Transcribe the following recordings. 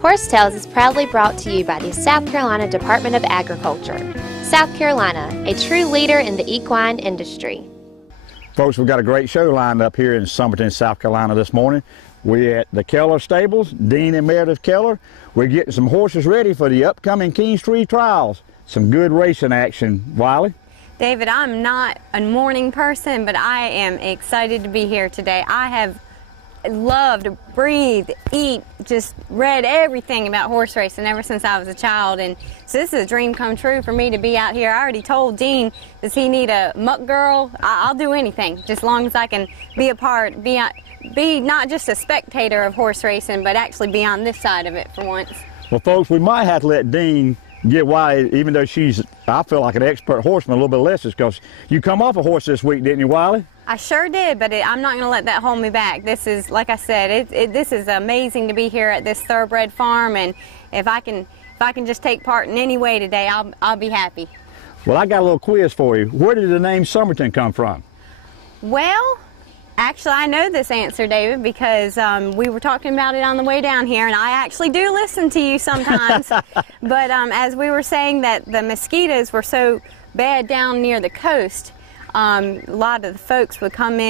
Horse Tales is proudly brought to you by the South Carolina Department of Agriculture. South Carolina, a true leader in the equine industry. Folks, we've got a great show lined up here in Summerton, South Carolina this morning. We're at the Keller Stables, Dean and Meredith Keller. We're getting some horses ready for the upcoming Kingstree Trials. Some good racing action, Wiley. David, I'm not a morning person, but I am excited to be here today. I have loved, breathed, eat, just read everything about horse racing ever since I was a child, and so this is a dream come true for me to be out here. I already told Dean, does he need a muck girl? I'll do anything, just as long as I can be a part, be not just a spectator of horse racing, but actually be on this side of it for once. Well, folks, we might have to let Dean get Wiley, even though she's, I feel like an expert horseman, a little bit less, because you come off a horse this week, didn't you, Wiley? I sure did, but I'm not going to let that hold me back. This is, like I said, this is amazing to be here at this thoroughbred farm, and if I can just take part in any way today, I'll be happy. Well, I got a little quiz for you. Where did the name Summerton come from? Well, actually, I know this answer, David, because we were talking about it on the way down here, and I actually do listen to you sometimes. But as we were saying that the mosquitoes were so bad down near the coast, a lot of the folks would come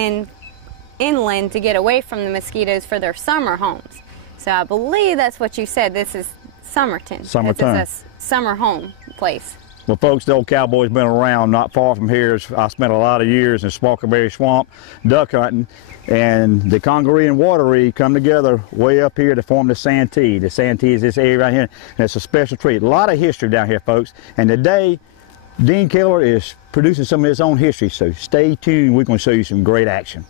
inland to get away from the mosquitoes for their summer homes. So I believe that's what you said. This is Summerton. Summerton. This is a summer home place. Well, folks, the old cowboy's been around not far from here. I spent a lot of years in Sparkleberry Swamp duck hunting, and the Congaree and Wateree come together way up here to form the Santee. The Santee is this area right here, and it's a special treat. A lot of history down here, folks, and today Dean Keller is producing some of his own history, so stay tuned. We're going to show you some great action.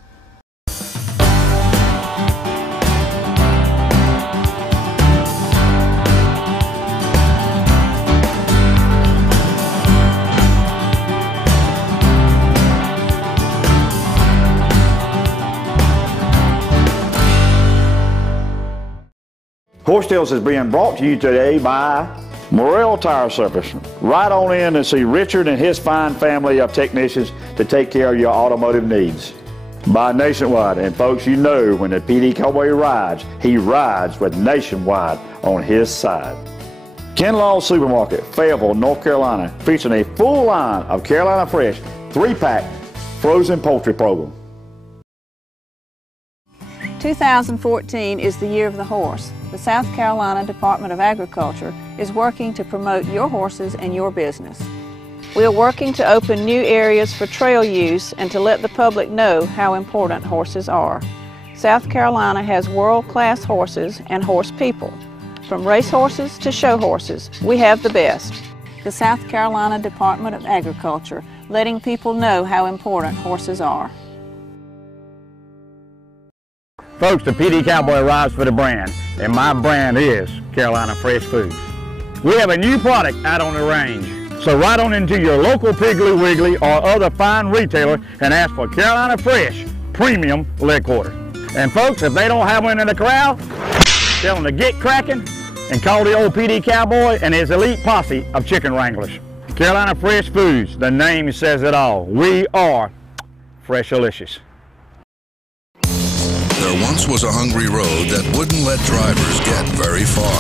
Horse Tales is being brought to you today by Morrell Tire Service. Right on in and see Richard and his fine family of technicians to take care of your automotive needs. By Nationwide, and folks, you know when the PD Cowboy rides, he rides with Nationwide on his side. Kinlaw Supermarket, Fayetteville, North Carolina, featuring a full line of Carolina Fresh 3-pack frozen poultry program. 2014 is the year of the horse. The South Carolina Department of Agriculture is working to promote your horses and your business. We are working to open new areas for trail use and to let the public know how important horses are. South Carolina has world-class horses and horse people. From race horses to show horses, we have the best. The South Carolina Department of Agriculture, letting people know how important horses are. Folks, the PD Cowboy rides for the brand, and my brand is Carolina Fresh Foods. We have a new product out on the range, so ride on into your local Piggly Wiggly or other fine retailer and ask for Carolina Fresh Premium Leg Quarter. And folks, if they don't have one in the corral, tell them to get cracking and call the old PD Cowboy and his elite posse of chicken wranglers. Carolina Fresh Foods, the name says it all. We are Freshalicious. There once was a hungry road that wouldn't let drivers get very far.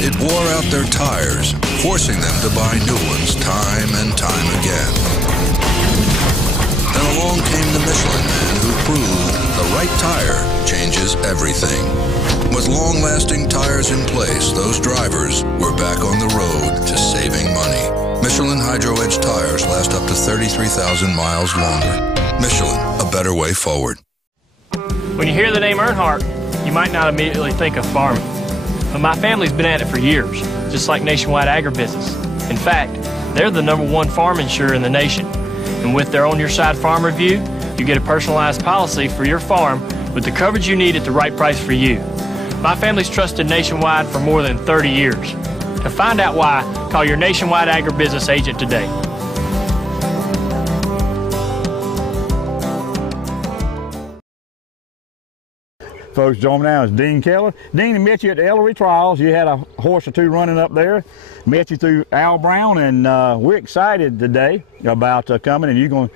It wore out their tires, forcing them to buy new ones time and time again. Then along came the Michelin Man who proved the right tire changes everything. With long-lasting tires in place, those drivers were back on the road to saving money. Michelin Hydro Edge tires last up to 33,000 miles longer. Michelin, a better way forward. When you hear the name Earnhardt, you might not immediately think of farming. But my family's been at it for years, just like Nationwide Agribusiness. In fact, they're the #1 farm insurer in the nation. And with their On Your Side Farm Review, you get a personalized policy for your farm with the coverage you need at the right price for you. My family's trusted Nationwide for more than 30 years. To find out why, call your Nationwide Agribusiness agent today. Folks, join me now is Dean Keller. Dean, I met you at the Ellery Trials. You had a horse or two running up there. Met you through Al Brown, and we're excited today about coming, and you're going to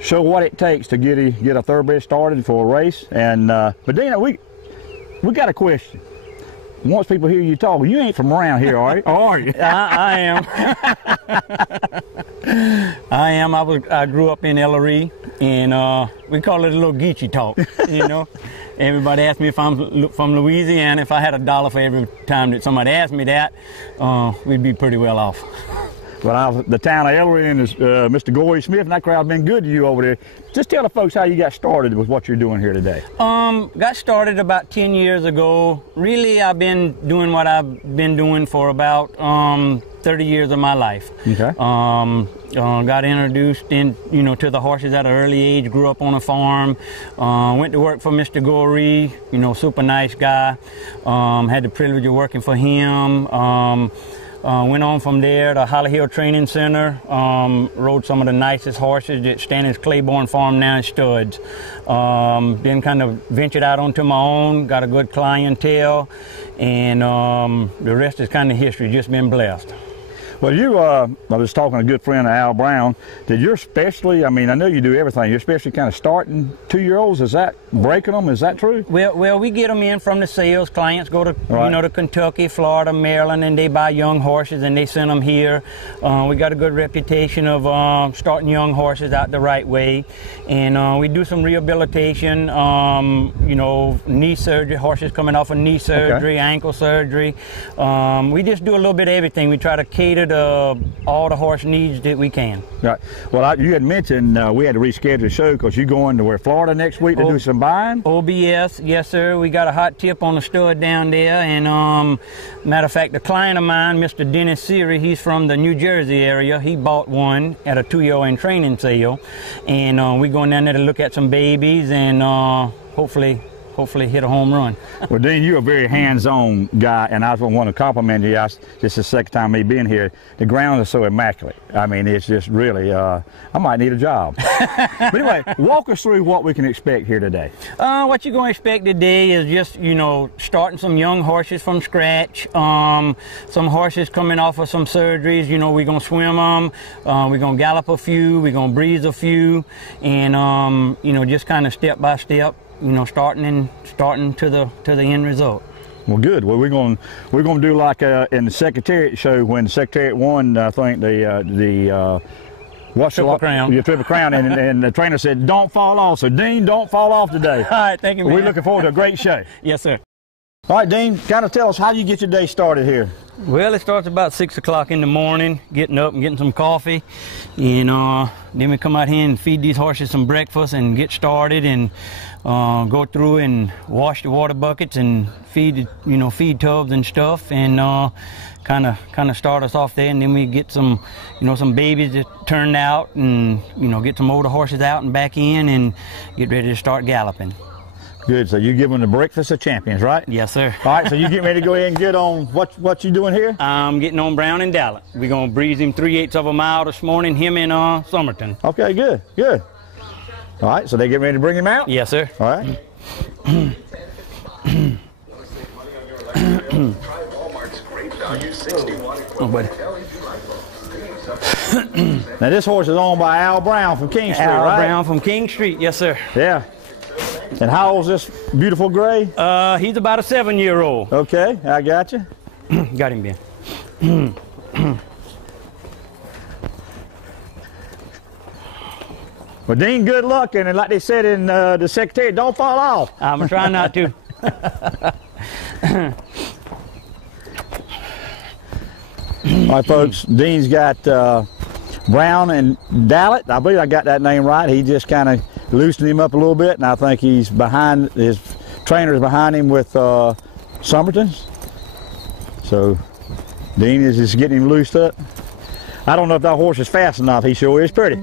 show what it takes to get a thoroughbred started for a race. And but Dean, we got a question. once people hear you talk, you ain't from around here, are you? Or are you? I am. I am. I grew up in Ellery, and we call it a little Geechee talk, you know. Everybody asks me if I'm from Louisiana. If I had $1 for every time that somebody asked me that, we'd be pretty well off. Well, the town of Ellery and Mr. Gory Smith and that crowd's been good to you over there. Just tell the folks how you got started with what you're doing here today. Got started about 10 years ago. Really, I've been doing what I've been doing for about 30 years of my life. Okay. Got introduced to the horses at an early age. Grew up on a farm. Went to work for Mr. Goree, super nice guy. Had the privilege of working for him. Went on from there to Holly Hill Training Center. Rode some of the nicest horses at Stanton's Claiborne Farm now in studs. Then kind of ventured out onto my own. Got a good clientele, and the rest is kind of history. Just been blessed. Well, I was talking to a good friend, Al Brown. Did your specialty, I mean, I know you do everything, you're especially kind of starting 2-year-olds, is that breaking them, is that true? Well, we get them in from the sales. Clients go to, to Kentucky, Florida, Maryland, and they buy young horses and they send them here. We got a good reputation of starting young horses out the right way. And we do some rehabilitation, knee surgery, horses coming off of knee surgery, ankle surgery. We just do a little bit of everything. We try to cater to all the horse needs that we can. Right. Well, you had mentioned we had to reschedule the show because you're going to Florida next week to do some buying? OBS, yes, sir. We got a hot tip on the stud down there. And matter of fact, a client of mine, Mr. Dennis Seary, he's from the New Jersey area. He bought one at a 2-year-old in training sale. And we're going down there to look at some babies and hopefully hit a home run. Well, Dean, you're a very hands-on guy, and I want to compliment you. This is the second time me being here. The ground is so immaculate. I mean, it's just really, I might need a job. But anyway, walk us through what we can expect here today. What you're going to expect today is just, starting some young horses from scratch. Some horses coming off of some surgeries. We're going to swim them. We're going to gallop a few. We're going to breeze a few. And, just kind of step by step. Starting to the end result. Well, good. Well, we're going to do like in the Secretariat show when the Secretariat won, I think the Triple Crown. The Triple Crown, and the trainer said, "Don't fall off." So, Dean, don't fall off today. All right, thank you, man. We're looking forward to a great show. Yes, sir. All right, Dean, kind of tell us how you get your day started here. Well, it starts about 6 o'clock in the morning, getting up and getting some coffee, and then we come out here and feed these horses some breakfast and get started and go through and wash the water buckets and feed tubs and stuff, and kind of start us off there, and then we get some babies that turned out, and get some older horses out and back in and get ready to start galloping. Good. So you give them the breakfast of champions, right? Yes, sir. All right. So you get ready to go ahead and get on what you doing here? I'm getting on Brown and Dallet. We're gonna breeze him 3/8 of a mile this morning. Him and Summerton. Okay. Good. Good. All right. So they get ready to bring him out? Yes, sir. All right. Oh, buddy. Now this horse is owned by Al Brown from Kingstree, right? Al Brown from Kingstree. Yes, sir. Yeah. And how old is this beautiful gray? He's about a 7-year-old. Okay, I got you. Got him, Ben. Well, Dean, good luck, and like they said in the Secretariat, don't fall off. I'm trying not to. All right, folks, Dean's got Brown and Dallet. I believe I got that name right. He just kind of loosened him up a little bit, and I think he's behind, his trainer's behind him with Summerton. So Dean is just getting him loosed up. I don't know if that horse is fast enough. He sure is pretty.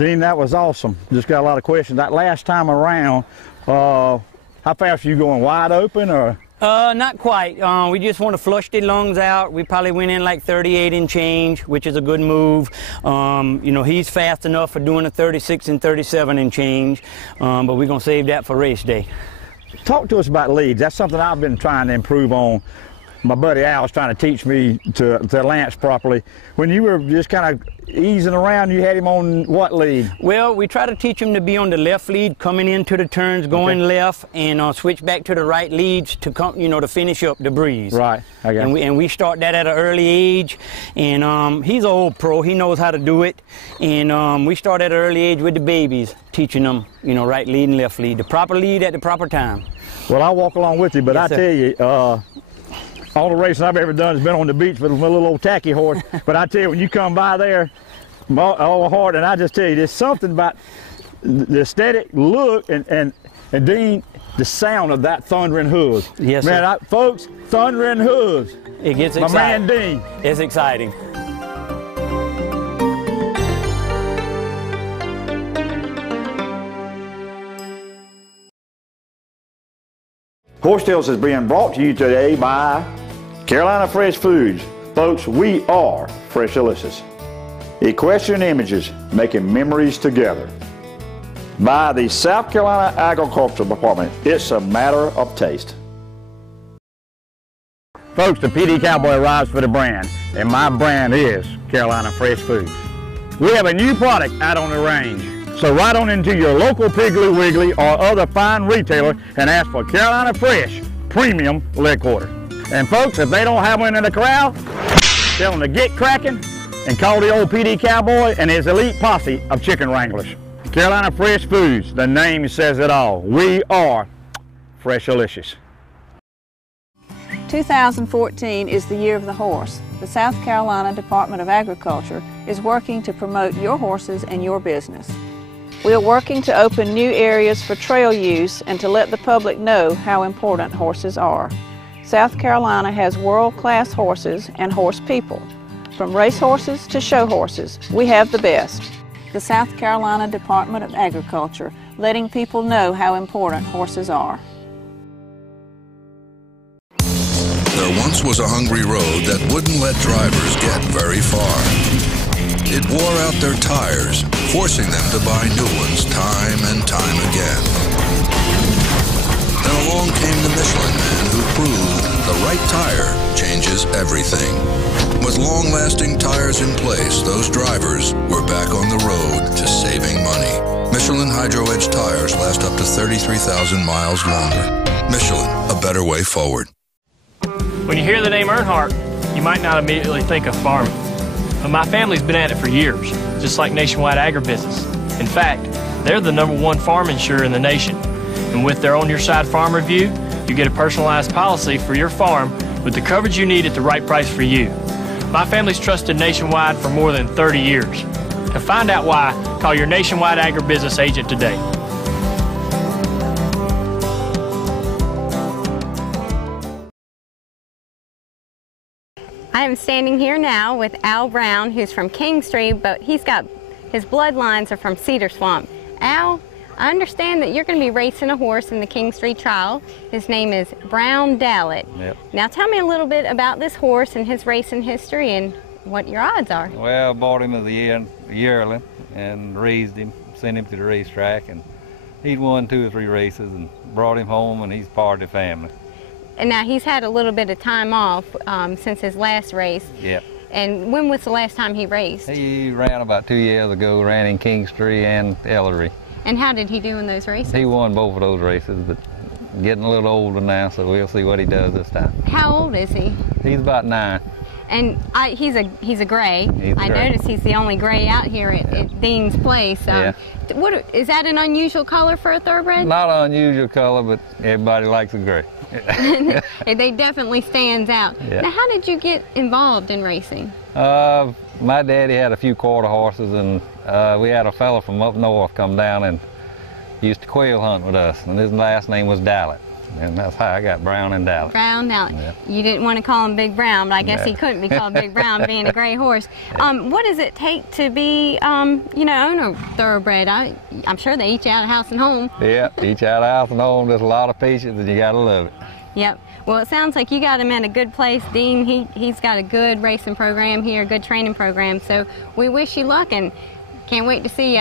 Dean, that was awesome. Just got a lot of questions. That last time around, how fast are you going, wide open or? Not quite. We just want to flush the lungs out. We probably went in like 38 and change, which is a good move. You know, he's fast enough for doing a 36 and 37 and change, but we're going to save that for race day. Talk to us about leads. That's something I've been trying to improve on. My buddy Al's trying to teach me to lance properly. When you were just kind of easing around, you had him on what lead? Well, we try to teach him to be on the left lead, coming into the turns, going left, and switch back to the right leads to come, you know, to finish up the breeze. Right. I got and we start that at an early age, and he's an old pro. He knows how to do it, and we start at an early age with the babies, teaching them, you know, right lead and left lead, the proper lead at the proper time. Well, I'll walk along with you, but Yes, I tell you, all the racing I've ever done has been on the beach with a little old tacky horse. But I tell you, when you come by there, all hard, and I just tell you, there's something about the aesthetic look and Dean, the sound of that thundering hooves. Yes, man, sir. Folks, thundering hooves. It gets My exciting. man Dean. It's exciting. Horse Tales is being brought to you today by Carolina Fresh Foods. Folks, we are Fresh Delicious. Equestrian Images, making memories together. By the South Carolina Agricultural Department, it's a matter of taste. Folks, the PD Cowboy arrives for the brand, and my brand is Carolina Fresh Foods. We have a new product out on the range. So ride on into your local Piggly Wiggly or other fine retailer and ask for Carolina Fresh Premium Leg Quarter. And folks, if they don't have one in the corral, tell them to get cracking and call the old PD Cowboy and his elite posse of chicken wranglers. Carolina Fresh Foods, the name says it all. We are Fresh Delicious. 2014 is the year of the horse. The South Carolina Department of Agriculture is working to promote your horses and your business. We are working to open new areas for trail use and to let the public know how important horses are. South Carolina has world-class horses and horse people. From race horses to show horses, we have the best. The South Carolina Department of Agriculture, letting people know how important horses are. There once was a hungry road that wouldn't let drivers get very far. It wore out their tires, forcing them to buy new ones time and time again. Then along came the Michelin man who proved the right tire changes everything. With long-lasting tires in place, those drivers were back on the road to saving money. Michelin Hydro Edge tires last up to 33,000 miles longer. Michelin, a better way forward. When you hear the name Earnhardt, you might not immediately think of farming. But my family's been at it for years, just like Nationwide Agribusiness. In fact, they're the #1 farm insurer in the nation. And with their On Your Side Farm Review, you get a personalized policy for your farm with the coverage you need at the right price for you. My family's trusted Nationwide for more than 30 years. To find out why, call your Nationwide Agribusiness agent today. I am standing here now with Al Brown, who's from Kingstree, but his bloodlines are from Cedar Swamp. Al, I understand that you're going to be racing a horse in the Kingstree Trial. His name is Brown Dallet. Yep. Now tell me a little bit about this horse and his racing history and what your odds are. Well, I bought him as a yearling and raised him, sent him to the racetrack, and he'd won 2 or 3 races and brought him home, and he's part of the family. And now he's had a little bit of time off since his last race. Yep. And when was the last time he raced? He ran about 2 years ago, ran in Kingstree and Ellery. And how did he do in those races? He won both of those races, but getting a little older now, so we'll see what he does this time. How old is he? He's about 9. And he's a gray. He's a I gray. noticed he's the only gray out here at Dean's place. Yeah. What is that an unusual color for a thoroughbred? Not an unusual color, but everybody likes a gray. They definitely stands out. Yeah. Now, how did you get involved in racing? My daddy had a few quarter horses, and we had a fella from up north come down and used to quail hunt with us, and his last name was Dallet. And that's how I got Brown in Dallas. Brown Dallas. Yeah. You didn't want to call him Big Brown, but I guess he couldn't be called Big Brown being a gray horse. What does it take to be, you know, owner of Thoroughbred? I'm sure they eat you out of house and home. Yeah, eat you out of house and home. There's a lot of patience, and you got to love it. Yep. Well, it sounds like you got him in a good place, Dean. He's got a good racing program here, a good training program. So we wish you luck, and can't wait to see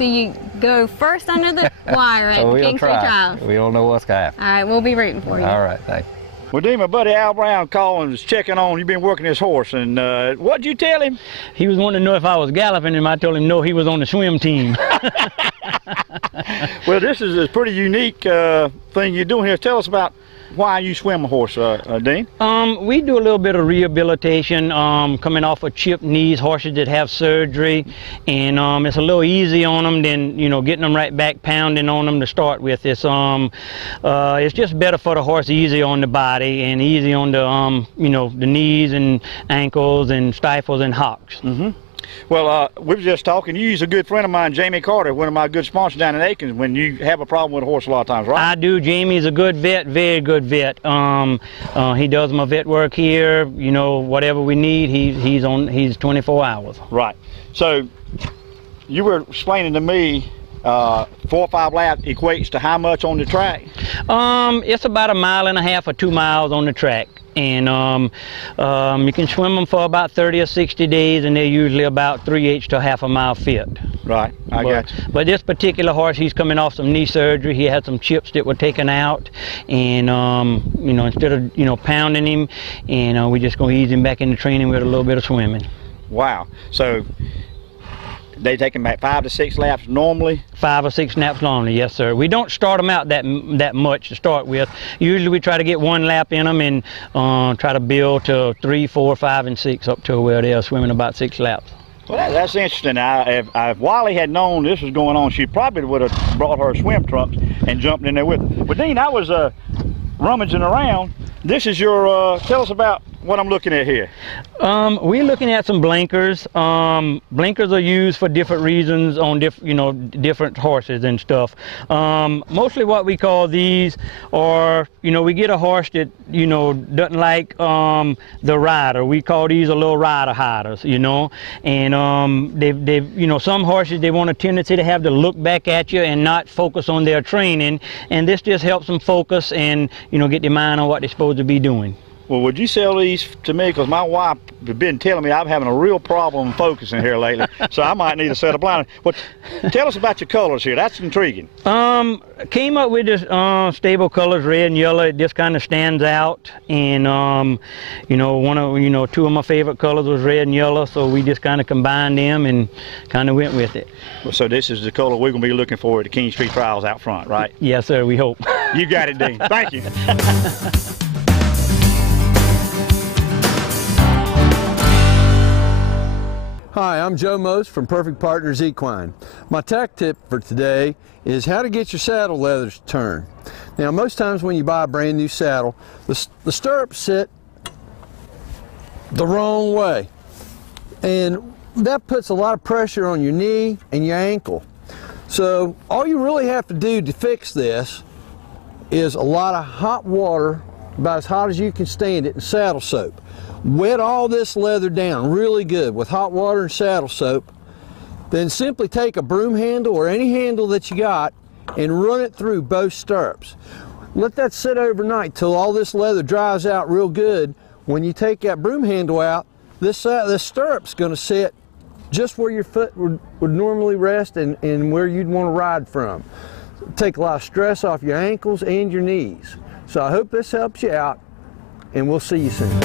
you go first under the wire at the Kingstree Trials. We don't know what's going to happen. All right, we'll be rooting for you. All right, thanks. Well, Dean, my buddy Al Brown called and was checking on. You've been working his horse, and what'd you tell him? He was wanting to know if I was galloping him. I told him no, he was on the swim team. Well, this is a pretty unique thing you're doing here. Tell us about why you swim a horse, Dean. We do a little bit of rehabilitation, coming off of chipped knees, horses that have surgery, and it's a little easy on them than, you know, getting them right back pounding on them to start with. It's just better for the horse, easy on the body and easy on the, you know, the knees and ankles and stifles and hocks. Mm-hmm. Well, we were just talking. You use a good friend of mine, Jamie Carter, one of my good sponsors down in Aikens, when you have a problem with a horse a lot of times, right? I do. Jamie's a good vet, very good vet. He does my vet work here. You know, whatever we need, he's 24 hours. Right. So you were explaining to me 4 or 5 laps equates to how much on the track? It's about 1.5 miles or 2 miles on the track. And you can swim them for about 30 or 60 days, and they're usually about 3/8 to half a mile fit. Right, I got you. But this particular horse, he's coming off some knee surgery. He had some chips that were taken out, and you know, instead of, you know, pounding him, and we're just going to ease him back into training with a little bit of swimming. Wow. So they take him back 5 to 6 laps normally? 5 or 6 laps normally, yes, sir. We don't start them out that much to start with. Usually we try to get 1 lap in them and try to build to 3, 4, 5, and 6 up to where they're swimming about 6 laps. Well, that's interesting. If Wally had known this was going on, she probably would have brought her swim trunks and jumped in there with her. But Dean, I was rummaging around. This is your, tell us about what I'm looking at here. We're looking at some blinkers. Blinkers are used for different reasons on different horses and stuff. Mostly what we call these are, you know, we get a horse that, you know, doesn't like the rider. We call these a little rider hiders, you know. And they've, you know, some horses, they want a tendency to have to look back at you and not focus on their training. And this just helps them focus and, you know, get their mind on what they're supposed to be doing. Well, would you sell these to me? Because my wife has been telling me I'm having a real problem focusing here lately, so I might need a set of blinders. But tell us about your colors here. That's intriguing. Came up with this stable colors, red and yellow. It just kind of stands out, and you know, 2 of my favorite colors was red and yellow, so we just kind of combined them and kind of went with it. Well, so this is the color we're going to be looking for at the Kingstree Trials out front, right? Yes, sir. We hope. You got it, Dean. Thank you. Hi, I'm Joe Most from Perfect Partners Equine. My tack tip for today is how to get your saddle leathers to turn. Now, most times when you buy a brand new saddle, the stirrups sit the wrong way, and that puts a lot of pressure on your knee and your ankle. So all you really have to do to fix this is a lot of hot water, about as hot as you can stand it, and saddle soap. Wet all this leather down really good with hot water and saddle soap. Then simply take a broom handle or any handle that you got and run it through both stirrups. Let that sit overnight till all this leather dries out real good. When you take that broom handle out, this stirrup's going to sit just where your foot would normally rest and where you'd want to ride from. Take a lot of stress off your ankles and your knees. So I hope this helps you out, and we'll see you soon.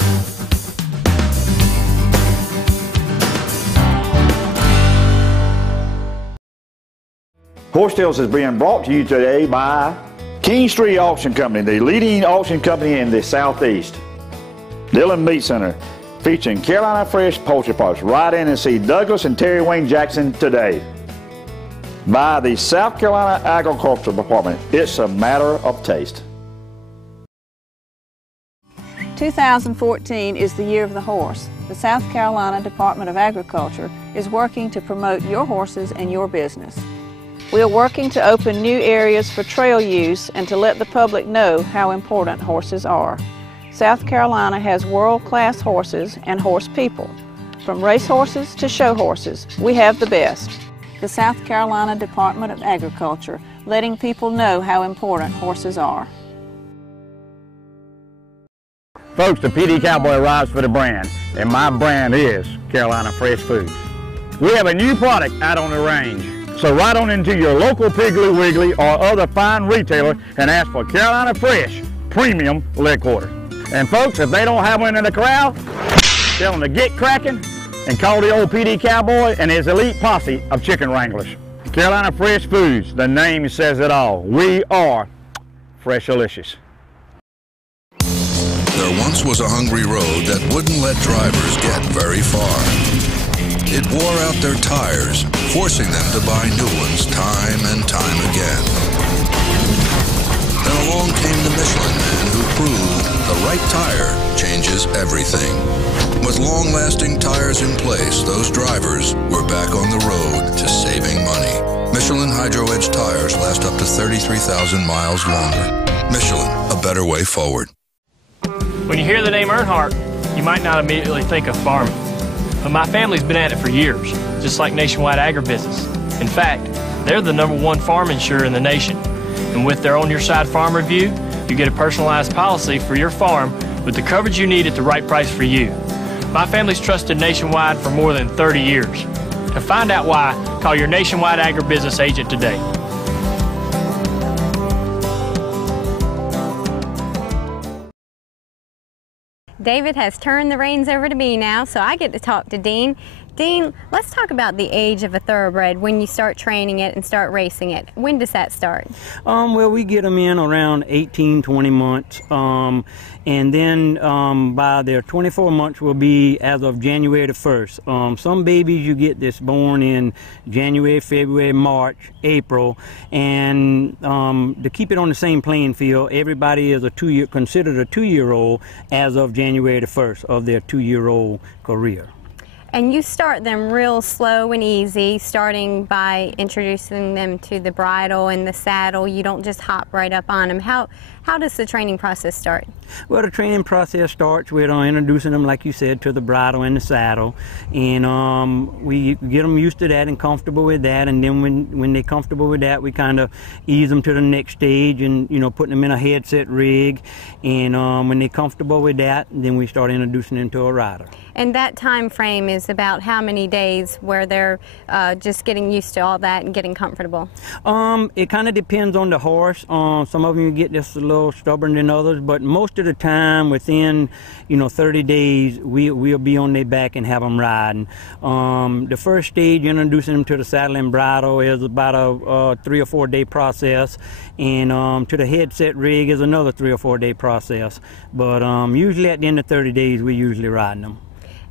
Horse Tales is being brought to you today by Kingstree Auction Company, the leading auction company in the Southeast. Dillon Meat Center, featuring Carolina fresh poultry parts. Ride in and see Douglas and Terry Wayne Jackson today. By the South Carolina Agricultural Department. It's a matter of taste. 2014 is the year of the horse. The South Carolina Department of Agriculture is working to promote your horses and your business. We are working to open new areas for trail use and to let the public know how important horses are. South Carolina has world-class horses and horse people. From race horses to show horses, we have the best. The South Carolina Department of Agriculture, letting people know how important horses are. Folks, the PD Cowboy rides for the brand, and my brand is Carolina Fresh Foods. We have a new product out on the range, so ride on into your local Piggly Wiggly or other fine retailer and ask for Carolina Fresh Premium Leg Quarter. And folks, if they don't have one in the corral, tell them to get cracking and call the old PD Cowboy and his elite posse of chicken wranglers. Carolina Fresh Foods, the name says it all. We are Freshalicious. There once was a hungry road that wouldn't let drivers get very far. It wore out their tires, forcing them to buy new ones time and time again. Then along came the Michelin man who proved the right tire changes everything. With long-lasting tires in place, those drivers were back on the road to saving money. Michelin Hydro Edge tires last up to 33,000 miles longer. Michelin, a better way forward. When you hear the name Earnhardt, you might not immediately think of farming. But my family's been at it for years, just like Nationwide Agribusiness. In fact, they're the #1 farm insurer in the nation. And with their On Your Side Farm Review, you get a personalized policy for your farm with the coverage you need at the right price for you. My family's trusted Nationwide for more than 30 years. To find out why, call your Nationwide Agribusiness agent today. David has turned the reins over to me now, so I get to talk to Dean. Dean, let's talk about the age of a thoroughbred when you start training it and start racing it. When does that start? Well, we get them in around 18, 20 months. And then by their 24 months will be as of January the 1st. Some babies you get this born in January, February, March, April. And to keep it on the same playing field, everybody is considered a 2-year-old as of January the 1st of their 2-year-old career. And you start them real slow and easy, starting by introducing them to the bridle and the saddle. You don't just hop right up on them. How does the training process start? Well, the training process starts with introducing them, like you said, to the bridle and the saddle. And we get them used to that and comfortable with that. And then when they're comfortable with that, we kind of ease them to the next stage and, putting them in a headset rig. And when they're comfortable with that, then we start introducing them to a rider. And that time frame is about how many days where they're just getting used to all that and getting comfortable? It kind of depends on the horse. Some of them you get just a little stubborn than others, but most of the time within 30 days we'll be on their back and have them riding. The first stage, introducing them to the saddle and bridle, is about a 3 or 4 day process, and to the headset rig is another 3 or 4 day process. But usually at the end of 30 days we're usually riding them.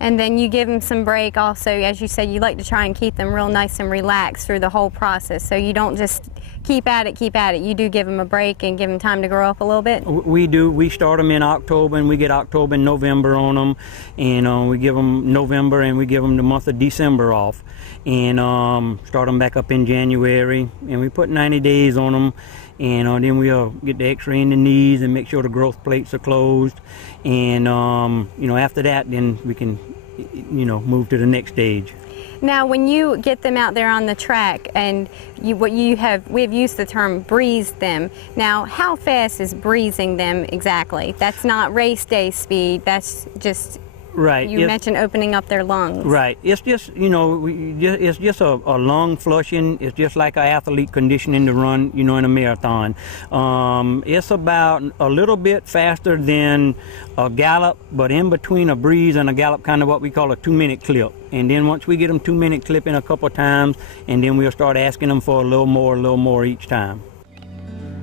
And then you give them some break also. As you said, you like to try and keep them real nice and relaxed through the whole process. So you don't just keep at it. You do give them a break and give them time to grow up a little bit? We do. We start them in October and we get October and November on them. And we give them November and we give them the month of December off. And start them back up in January. And we put 90 days on them. And then we'll get the x-ray in the knees and make sure the growth plates are closed. And after that, then we can move to the next stage. Now, when you get them out there on the track, and we have used the term breeze them. Now, how fast is breezing them exactly? That's not race day speed. That's just right. You mentioned opening up their lungs. Right. It's just it's just a lung flushing. It's just like an athlete conditioning to run in a marathon. It's about a little bit faster than a gallop, but in between a breeze and a gallop, kind of what we call a 2-minute clip. And then once we get them 2-minute clipping a couple times, and then we'll start asking them for a little more each time.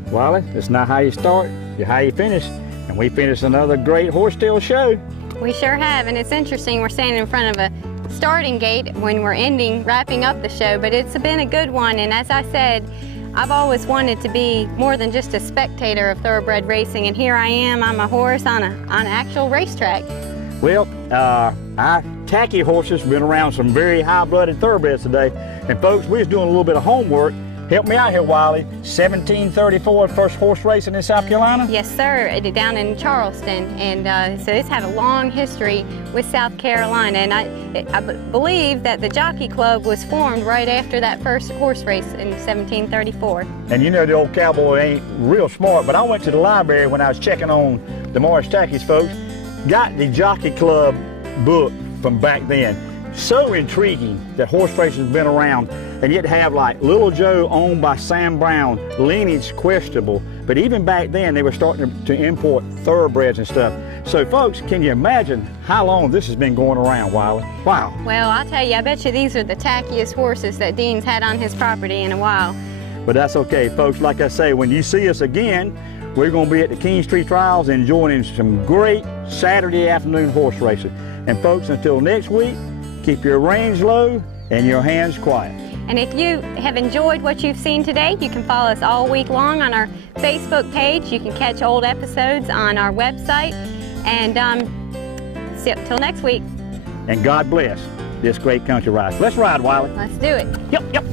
Wally, it's not how you start, it's how you finish. And we finished another great horsetail show. We sure have, and it's interesting. We're standing in front of a starting gate when we're wrapping up the show, but it's been a good one. And as I said, I've always wanted to be more than just a spectator of thoroughbred racing, and here I am. I'm a horse on an actual racetrack. Well, our tacky horses have been around some very high-blooded thoroughbreds today. And folks, we was doing a little bit of homework Help me out here, Wiley. 1734, first horse racing in South Carolina? Yes, sir, down in Charleston. And so it's had a long history with South Carolina. And I believe that the Jockey Club was formed right after that first horse race in 1734. And you know the old cowboy ain't real smart, but I went to the library when I was checking on the Morris Tackies folks, got the Jockey Club book from back then. So intriguing that horse racing has been around, and yet have like Little Joe owned by Sam Brown, lineage questionable, but even back then they were starting to import thoroughbreds and stuff. So folks, can you imagine how long this has been going around, Wiley? Wow. Well, I'll tell you, I bet you these are the tackiest horses that Dean's had on his property in a while. But that's okay, folks. Like I say, when you see us again, we're going to be at the Kingstree Trials enjoying some great Saturday afternoon horse racing. And folks, until next week, keep your reins low and your hands quiet. And if you have enjoyed what you've seen today, you can follow us all week long on our Facebook page. You can catch old episodes on our website. And till next week. And God bless this great country ride. Let's ride, Wiley. Let's do it. Yep.